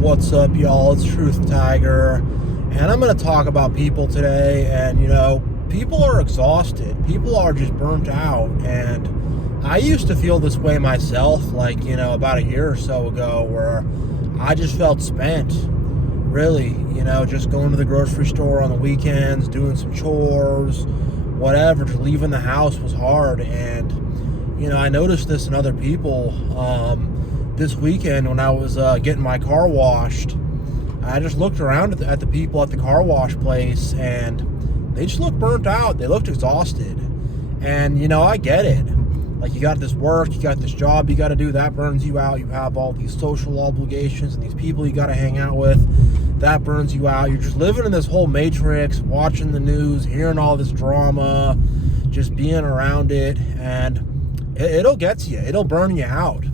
What's up, y'all? It's Truth Tiger, and I'm going to talk about people today. And people are exhausted, people are just burnt out, and I used to feel this way myself, about a year or so ago, where I just felt spent, really, just going to the grocery store on the weekends, doing some chores, whatever. Just leaving the house was hard. And I noticed this in other people. This weekend when I was getting my car washed, I just looked around at the people at the car wash place, and they just looked burnt out. They looked exhausted. And I get it. Like, you got this work, you got this job you got to do, that burns you out. You have all these social obligations and these people you got to hang out with, that burns you out. You're just living in this whole matrix, watching the news, hearing all this drama, just being around it, and it'll get to you. It'll burn you out.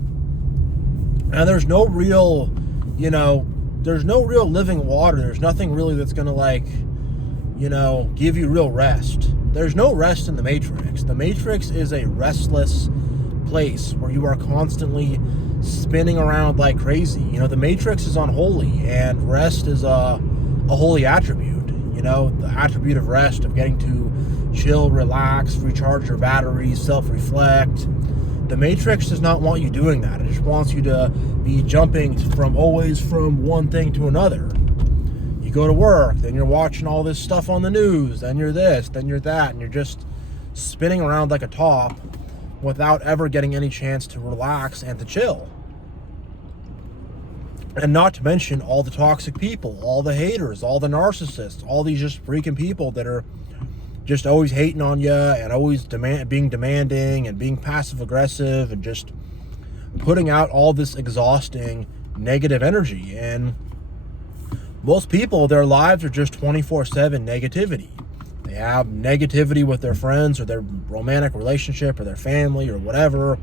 And there's no real, there's no real living water. There's nothing really that's going to, give you real rest. There's no rest in the Matrix. The Matrix is a restless place where you are constantly spinning around like crazy. The Matrix is unholy, and rest is a holy attribute. The attribute of rest, of getting to chill, relax, recharge your batteries, self-reflect. The Matrix does not want you doing that. It just wants you to be jumping from one thing to another. You go to work, then you're watching all this stuff on the news, then you're this, then you're that, and you're just spinning around like a top without ever getting any chance to relax and to chill. And not to mention all the toxic people, all the haters, all the narcissists, all these just freaking people that are just always hating on you and always being demanding and being passive aggressive and just putting out all this exhausting negative energy. And most people, their lives are just 24/7 negativity. They have negativity with their friends or their romantic relationship or their family or whatever.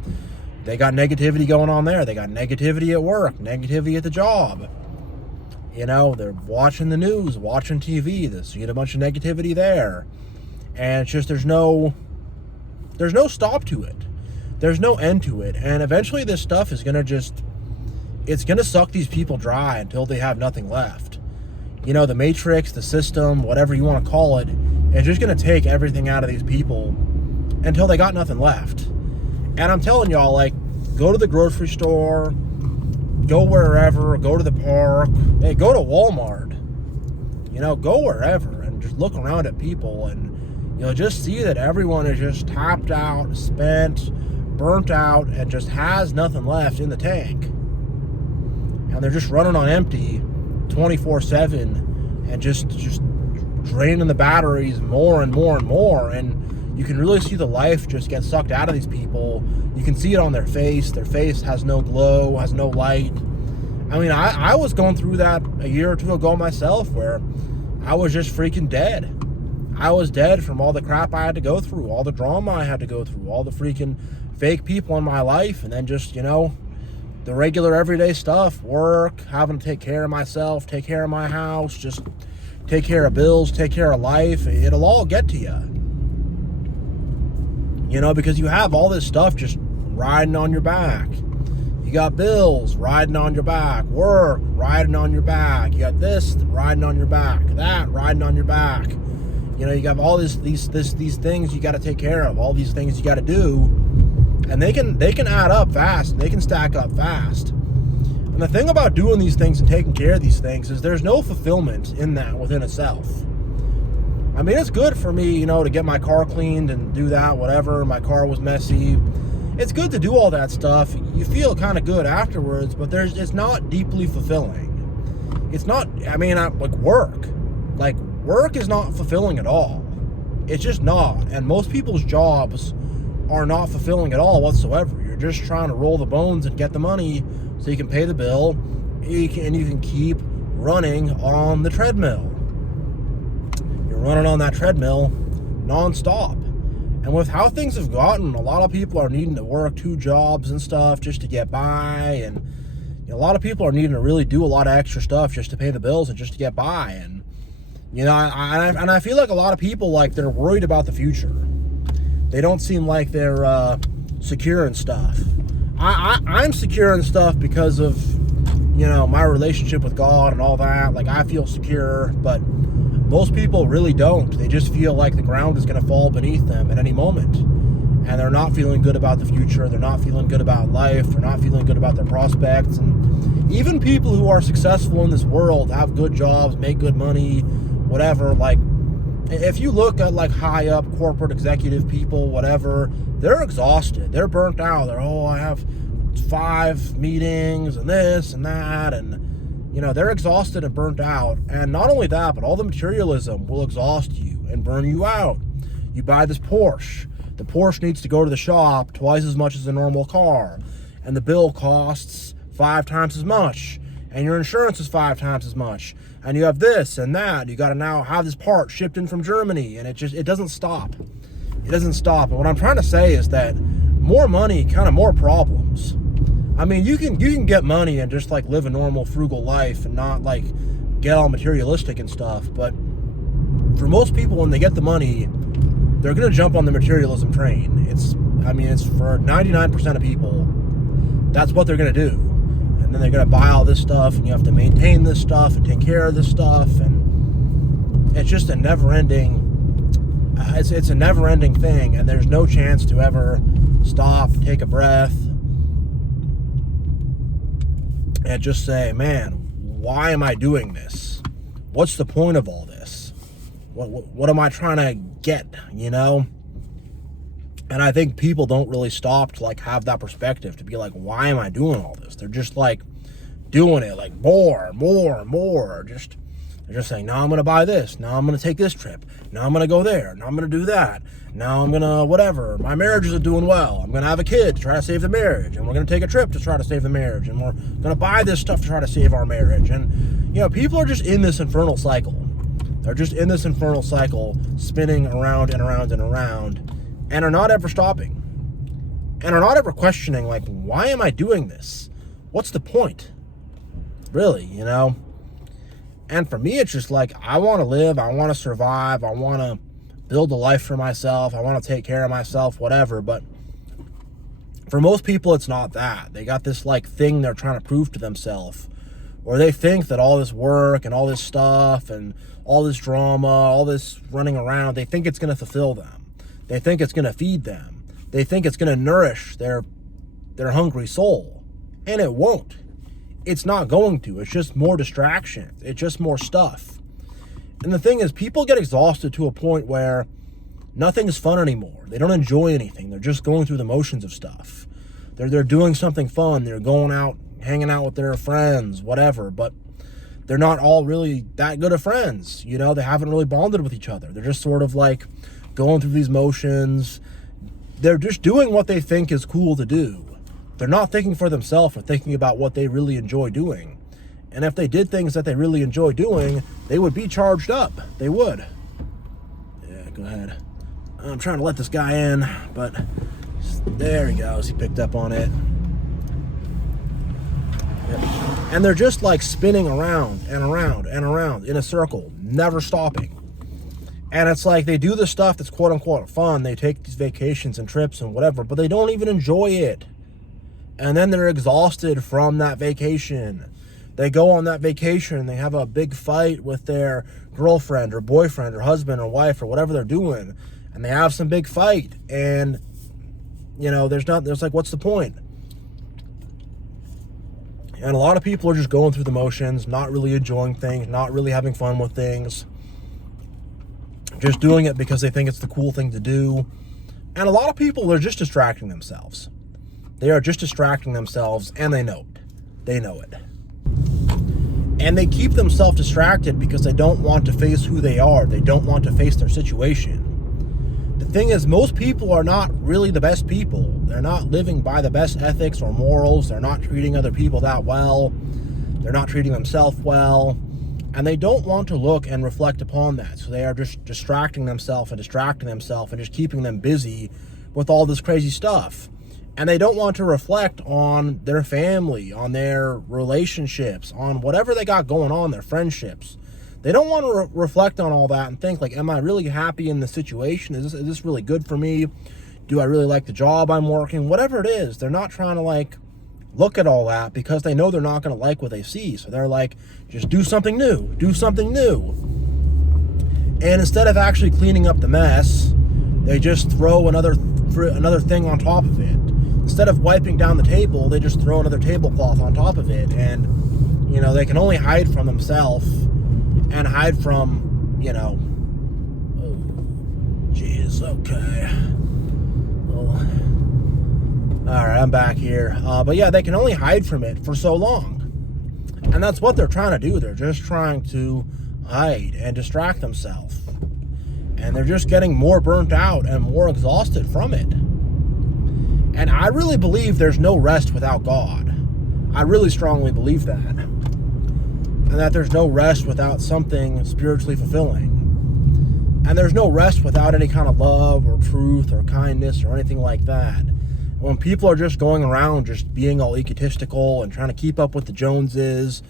They got negativity going on there. They got negativity at work, negativity at the job. They're watching the news, watching TV. They see a bunch of negativity there. And it's just, there's no stop to it. There's no end to it. And eventually this stuff is going to it's going to suck these people dry until they have nothing left. The Matrix, the system, whatever you want to call it, is just going to take everything out of these people until they got nothing left. And I'm telling y'all, go to the grocery store, go wherever, go to the park, hey, go to Walmart, go wherever, and just look around at people, and just see that everyone is just tapped out, spent, burnt out, and just has nothing left in the tank. And they're just running on empty 24/7 and just draining the batteries more and more and more. And you can really see the life just get sucked out of these people. You can see it on their face. Their face has no glow, has no light. I mean, I was going through that a year or two ago myself, where I was just freaking dead. I was dead from all the crap I had to go through, all the drama I had to go through, all the freaking fake people in my life, and then just, the regular everyday stuff, work, having to take care of myself, take care of my house, just take care of bills, take care of life. It'll all get to you. Because you have all this stuff just riding on your back. You got bills riding on your back, work riding on your back. You got this riding on your back, that riding on your back. You got all these things you got to take care of, all these things you got to do, and they can add up fast. They can stack up fast. And the thing about doing these things and taking care of these things is there's no fulfillment in that within itself. I mean, it's good for me, to get my car cleaned and do that, whatever. My car was messy. It's good to do all that stuff. You feel kind of good afterwards, but it's not deeply fulfilling. It's not, work. Work is not fulfilling at all. It's just not. And most people's jobs are not fulfilling at all whatsoever. You're just trying to roll the bones and get the money so you can pay the bill, and you can keep running on the treadmill. You're running on that treadmill nonstop. And with how things have gotten, a lot of people are needing to work 2 jobs and stuff just to get by. And a lot of people are needing to really do a lot of extra stuff just to pay the bills and just to get by. And I feel like a lot of people, they're worried about the future. They don't seem like they're secure and stuff. I'm secure and stuff because of my relationship with God and all that, like, I feel secure, but most people really don't. They just feel like the ground is going to fall beneath them at any moment. And they're not feeling good about the future. They're not feeling good about life. They're not feeling good about their prospects. And even people who are successful in this world, have good jobs, make good money, whatever, like, if you look at like high up corporate executive people, whatever, they're exhausted. They're burnt out. I have 5 meetings and this and that, and they're exhausted and burnt out. And not only that, but all the materialism will exhaust you and burn you out. You buy this Porsche. The Porsche needs to go to the shop twice as much as a normal car, and the bill costs 5 times as much, and your insurance is 5 times as much, and you have this and that. You got to now have this part shipped in from Germany, and it doesn't stop. It doesn't stop. And what I'm trying to say is that more money, kind of more problems. I mean, you can get money and just like live a normal frugal life and not like get all materialistic and stuff. But for most people, when they get the money, they're going to jump on the materialism train. It's for 99% of people, that's what they're going to do. And then they're going to buy all this stuff, and you have to maintain this stuff and take care of this stuff. And it's just a never-ending, it's a never-ending thing. And there's no chance to ever stop, take a breath, and just say, man, why am I doing this? What's the point of all this? What am I trying to get, And I think people don't really stop to like have that perspective to be like, why am I doing all this? They're just like doing it like more. They're just saying, now I'm going to buy this. Now I'm going to take this trip. Now I'm going to go there. Now I'm going to do that. Now I'm going to whatever. My marriage isn't doing well. I'm going to have a kid to try to save the marriage. And we're going to take a trip to try to save the marriage. And we're going to buy this stuff to try to save our marriage. And, people are just in this infernal cycle. They're just in this infernal cycle, spinning around and around and around, and are not ever stopping. And are not ever questioning, like, why am I doing this? What's the point? Really, And for me, it's just like, I want to live, I want to survive, I want to build a life for myself, I want to take care of myself, whatever. But for most people, it's not that. They got this like thing they're trying to prove to themselves, or they think that all this work and all this stuff and all this drama, all this running around, they think it's going to fulfill them. They think it's going to feed them. They think it's going to nourish their hungry soul. And it won't. It's not going to. It's just more distraction. It's just more stuff. And the thing is, people get exhausted to a point where nothing's fun anymore. They don't enjoy anything. They're just going through the motions of stuff. They're doing something fun. They're going out, hanging out with their friends, whatever. But they're not all really that good of friends. They haven't really bonded with each other. They're just sort of like going through these motions. They're just doing what they think is cool to do. They're not thinking for themselves or thinking about what they really enjoy doing. And if they did things that they really enjoy doing, they would be charged up. They would. Yeah, go ahead. I'm trying to let this guy in, but there he goes. He picked up on it. Yep. And they're just like spinning around and around and around in a circle, never stopping. And it's like they do the stuff that's quote unquote fun. They take these vacations and trips and whatever, but they don't even enjoy it. And then they're exhausted from that vacation. They go on that vacation, they have a big fight with their girlfriend or boyfriend or husband or wife or whatever they're doing. And they have some big fight. And, there's like, what's the point? And a lot of people are just going through the motions, not really enjoying things, not really having fun with things. Just doing it because they think it's the cool thing to do. And a lot of people are just distracting themselves. They are just distracting themselves, and they know it. They know it. And they keep themselves distracted because they don't want to face who they are. They don't want to face their situation. The thing is, most people are not really the best people. They're not living by the best ethics or morals. They're not treating other people that well. They're not treating themselves well. And they don't want to look and reflect upon that. So they are just distracting themselves and just keeping them busy with all this crazy stuff. And they don't want to reflect on their family, on their relationships, on whatever they got going on, their friendships. They don't want to reflect on all that and think like, am I really happy in the situation? Is this really good for me? Do I really like the job I'm working? Whatever it is, they're not trying to like look at all that because they know they're not going to like what they see. So they're like, just do something new, do something new. And instead of actually cleaning up the mess, they just throw another thing on top of it. Instead of wiping down the table, they just throw another tablecloth on top of it. And, they can only hide from themselves and hide from, oh, jeez, okay. All right, I'm back here. But yeah, they can only hide from it for so long. And that's what they're trying to do. They're just trying to hide and distract themselves. And they're just getting more burnt out and more exhausted from it. And I really believe there's no rest without God. I really strongly believe that. And that there's no rest without something spiritually fulfilling. And there's no rest without any kind of love or truth or kindness or anything like that. When people are just going around just being all egotistical and trying to keep up with the Joneses,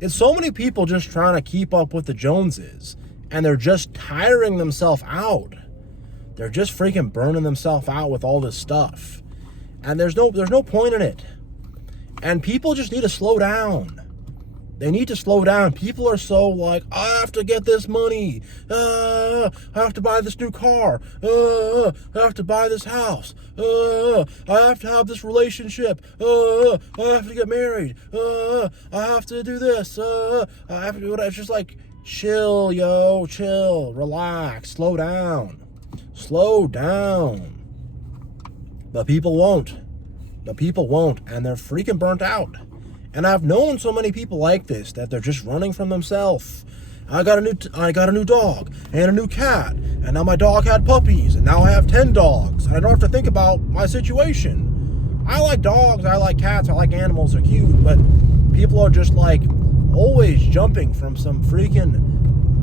it's so many people just trying to keep up with the Joneses, and they're just tiring themselves out. They're just freaking burning themselves out with all this stuff. And there's no point in it. And people just need to slow down. They need to slow down. People are so like, I have to get this money. I have to buy this new car. I have to buy this house. I have to have this relationship. I have to get married. I have to do this. I have to do it. It's just like, chill, yo, chill, relax, slow down. Slow down. But people won't. And they're freaking burnt out. And I've known so many people like this, that they're just running from themselves. I got a new dog and a new cat, and now my dog had puppies, and now I have 10 dogs, and I don't have to think about my situation. I like dogs, I like cats, I like animals, they're cute, but people are just like always jumping from some freaking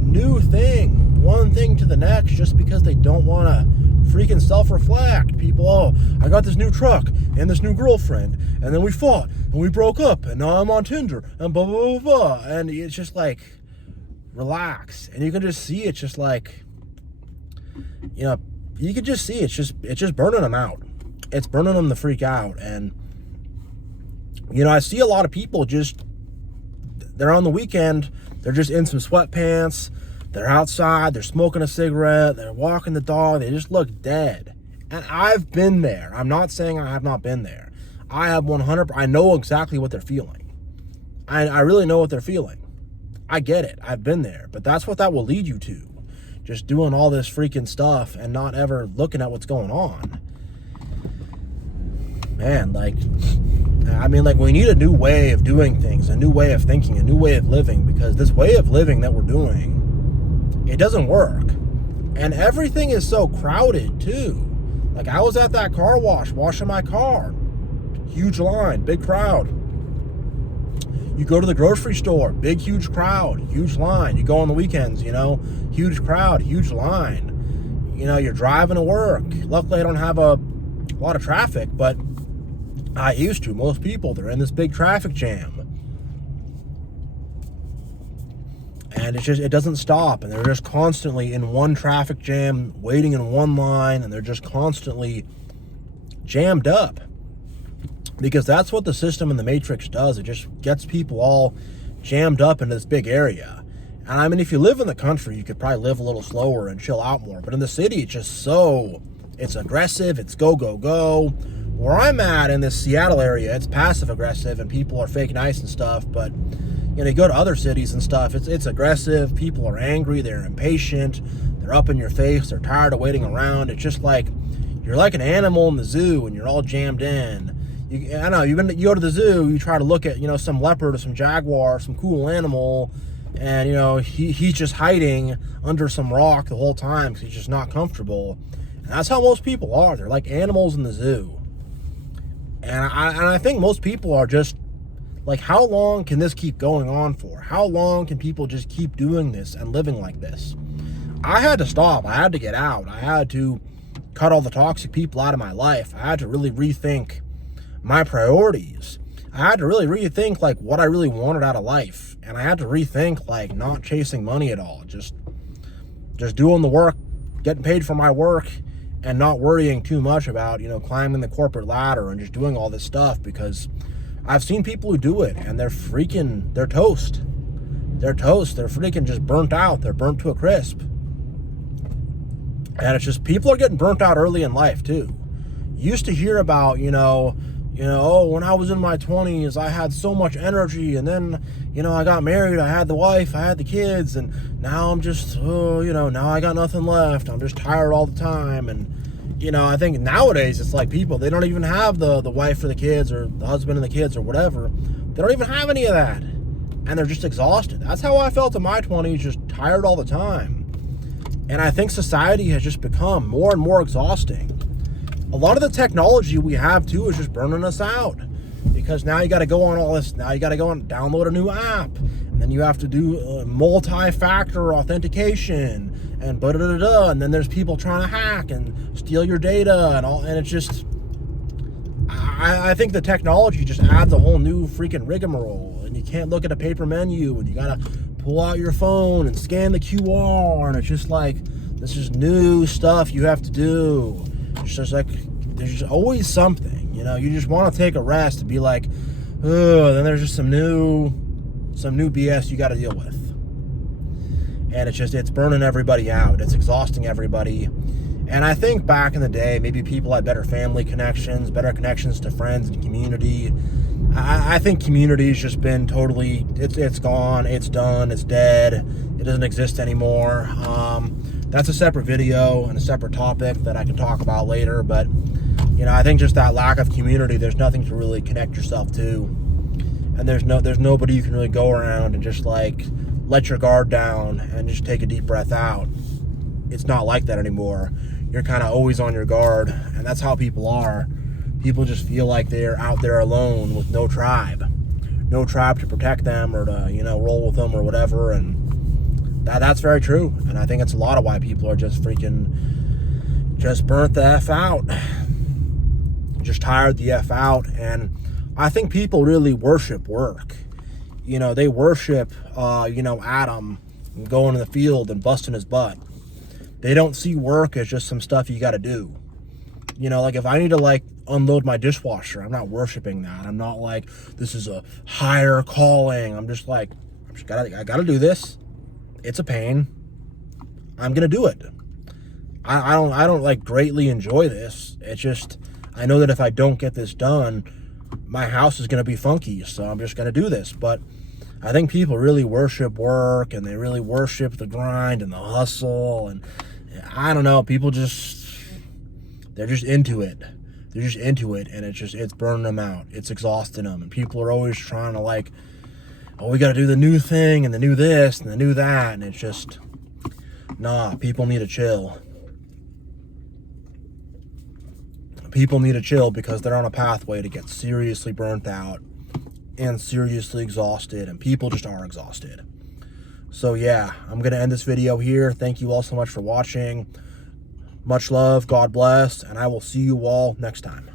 new thing, one thing to the next, just because they don't want to freaking self-reflect. People, oh, I got this new truck and this new girlfriend, and then we fought and we broke up, and now I'm on Tinder and blah blah blah blah. And it's just like, relax. And you can just see it's just like, you can just see it's just burning them out. It's burning them the freak out. And I see a lot of people just, they're on the weekend, they're just in some sweatpants, they're outside, they're smoking a cigarette, they're walking the dog, they just look dead. And I've been there. I'm not saying I have not been there. I have 100%, I know exactly what they're feeling. I really know what they're feeling. I get it. I've been there. But that's what that will lead you to. Just doing all this freaking stuff and not ever looking at what's going on. Man, we need a new way of doing things, a new way of thinking, a new way of living, because this way of living that we're doing, it doesn't work. And everything is so crowded too. Like, I was at that car wash, washing my car. Huge line, big crowd. You go to the grocery store, big, huge crowd, huge line. You go on the weekends, huge crowd, huge line. You're driving to work. Luckily, I don't have a lot of traffic, but I used to. Most people, they're in this big traffic jam. And it doesn't stop. And they're just constantly in one traffic jam, waiting in one line, and they're just constantly jammed up. Because that's what the system in the Matrix does. It just gets people all jammed up into this big area. And I mean, if you live in the country, you could probably live a little slower and chill out more. But in the city, it's aggressive, it's go, go, go. Where I'm at in this Seattle area, it's passive aggressive and people are fake nice and stuff. But, you go to other cities and stuff, it's aggressive. People are angry, they're impatient, they're up in your face, they're tired of waiting around. It's just like, you're like an animal in the zoo and you're all jammed in. You go to the zoo, you try to look at, some leopard or some jaguar, some cool animal, and, he's just hiding under some rock the whole time because he's just not comfortable. And that's how most people are. They're like animals in the zoo. And I think most people are just like, how long can this keep going on for? How long can people just keep doing this and living like this? I had to stop. I had to get out. I had to cut all the toxic people out of my life. I had to really rethink my priorities. I had to really rethink what I really wanted out of life. And I had to rethink not chasing money at all. Just doing the work, getting paid for my work, and not worrying too much about, climbing the corporate ladder and just doing all this stuff, because I've seen people who do it, and they're toast. They're toast. They're freaking just burnt out. They're burnt to a crisp. And it's just, people are getting burnt out early in life too. You used to hear about, oh, when I was in my 20s, I had so much energy, and then, I got married, I had the wife, I had the kids, and now I'm just, now I got nothing left. I'm just tired all the time. And, I think nowadays it's like people, they don't even have the wife or the kids or the husband and the kids or whatever. They don't even have any of that. And they're just exhausted. That's how I felt in my 20s, just tired all the time. And I think society has just become more and more exhausting. A lot of the technology we have too is just burning us out, because now you got to go on all this. Now you got to go and download a new app, and then you have to do multi-factor authentication and and then there's people trying to hack and steal your data and all. And it's just, I think the technology just adds a whole new freaking rigmarole, and you can't look at a paper menu, and you got to pull out your phone and scan the QR, and it's just like, this is new stuff you have to do. It's just like, there's just always something, you just want to take a rest and be like, oh, then there's just some new BS you got to deal with. And it's burning everybody out. It's exhausting everybody. And I think back in the day, maybe people had better family connections, better connections to friends and community. I think community's just been totally, it's gone, it's done, it's dead, it doesn't exist anymore. That's a separate video and a separate topic that I can talk about later, but I think just that lack of community, there's nothing to really connect yourself to, and there's nobody you can really go around and just like let your guard down and just take a deep breath out. It's not like that anymore. You're kind of always on your guard, and that's how people are. People just feel like they're out there alone with no tribe to protect them or to, roll with them or whatever. And that's very true. And I think it's a lot of why people are just burnt the F out. Just tired the F out. And I think people really worship work. They worship, Adam going in the field and busting his butt. They don't see work as just some stuff you got to do. Like if I need to unload my dishwasher, I'm not worshiping that. I'm not like, this is a higher calling. I'm just like, I gotta do this. It's a pain. I'm gonna do it. I don't greatly enjoy this. It's just, I know that if I don't get this done, my house is gonna be funky. So I'm just gonna do this. But I think people really worship work, and they really worship the grind and the hustle. And I don't know, people they're just into it. They're just into it, and it's burning them out. It's exhausting them, and people are always trying to we got to do the new thing and the new this and the new that, and it's just, nah, people need to chill. People need to chill because they're on a pathway to get seriously burnt out and seriously exhausted, and people just are exhausted. So yeah, I'm going to end this video here. Thank you all so much for watching. Much love, God bless, and I will see you all next time.